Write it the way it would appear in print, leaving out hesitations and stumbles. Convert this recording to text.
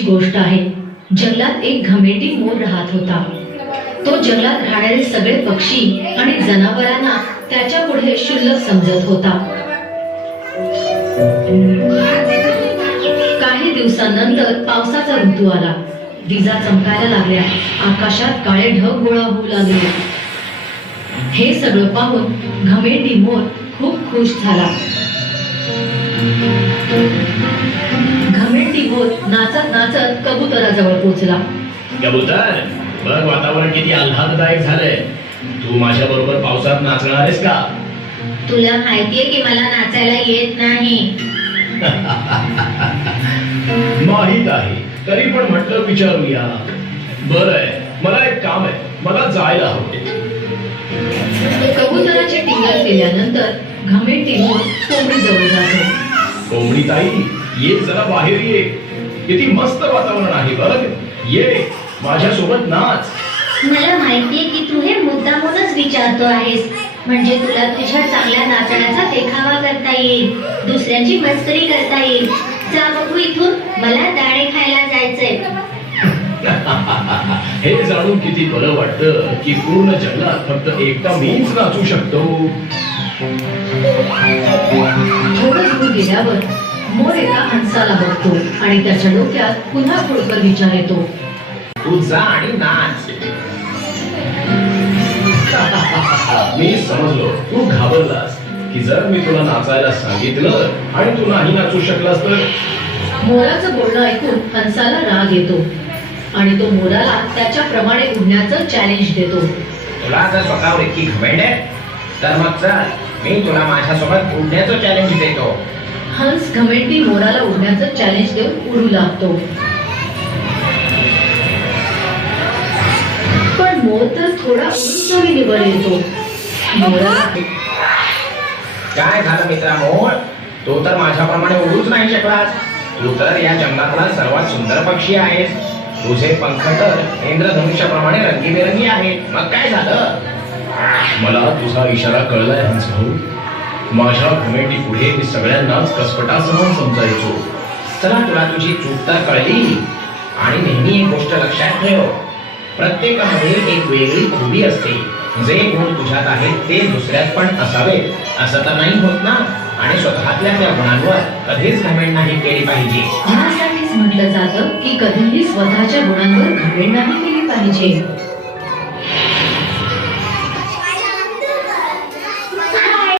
गोष्ट आहे. जंगलात एक घमेंडी मोर राहत होता. तो जंगलात राहणारे सगळे पक्षी आणि जनावरांना त्याच्या पुढे क्षुल्लक समजत होता. काही दिवसांनंतर पावसाचा ऋतू आला. विजा चमकायला लागल्या. आकाशात काळे ढग गोळा होऊ लागले. हे सगळं पाहून घमेंडी मोर खूप खुश झाला. घमेंडी मोर नाचत नाचत कबुतराजवळ पोहोचला. कबूतर, बघ वातावरण किती आल्हाददायक झालंय. तू माझ्या बरोबर पावसात नाचणार आहेस का? तुला माहितीये की मला नाचायला येत नाही. माहित आहे, तरी पण म्हटलं विचारूया. बरं आहे, मला एक काम आहे, मला जायला हवं. कबुतराची टिंगल केल्यानंतर घमेंडी मोर कोंबडीजवळ जातो. कोंबडी ताई, ये जरा बाहेर ये. किती मस्त वातावरण आहे बघ. ये माझ्यासोबत नाच. मला माहितीये की तू हे मुद्दामूनच विचारतो आहेस, म्हणजे तुला तुझ्या चांगल्या नाचण्याचा देखावा करता येईल, दुसऱ्यांची मस्करी करता येईल. जा बघू इथून, मला दाणे खायला जायचंय. हे जाणून किती बरं वाटतं की पूर्ण जंगलात फक्त एकटा मीच नाचू शकतो. थोडं दूर गेल्यावर मोर एका हंसाला बघतो आणि त्याच्या डोक्यात पुन्हा खोडकर विचार येतो. तू जा आणि नाच. मी समजलो, तू घाबरलास की जर मी तुला नाचायला सांगितलं आणि तू नाही नाचू शकलास तर. मोराचं बोलणं ऐकून हंसाला राग येतो आणि तो मोराला त्याच्याप्रमाणे उडण्याचं चॅलेंज देतो. तुला जर स्वतःवर इतकी घमेंड आहे तर मग चल, मी तुला माझ्यासोबत उडण्याचं चॅलेंज देतो. हंस घमेंडी मोराला उडण्याचं चॅलेंज देऊन उडू लागतो. पण मोर तर थोडा उंच जमिनीवर येतो. मोराला काय झालं मित्रा मोर, तू तर माझ्याप्रमाणे उडूच नाही शकलास. तू तर या जंगलातला सर्वात सुंदर पक्षी आहेस. तुझे पंख तर इंद्रधनुष्याप्रमाणे रंगीबेरंगी आहेत. मग काय झालं? मला तुझा इशारा कळलाय हंस भाऊ. माझ्या घमेंडी पुढे मी सगळ्यांनाच कसपटासमान समजायचो. चला, तुला तुझी चूक तर कळली. आणि नेहमी एक गोष्ट लक्षात ठेव, प्रत्येकामध्ये एक वेगळी खूबी असते. जे गुण तुझ्यात आहेत ते दुसऱ्यात पण असावे असं तर नाही होत ना. आणि स्वतःतल्या त्या गुणांवर कधीच घमेंड नाही केली पाहिजे. यासाठीच म्हटलं जातं की कधीही स्वतःच्या गुणांवर घमेंड नाही केली पाहिजे.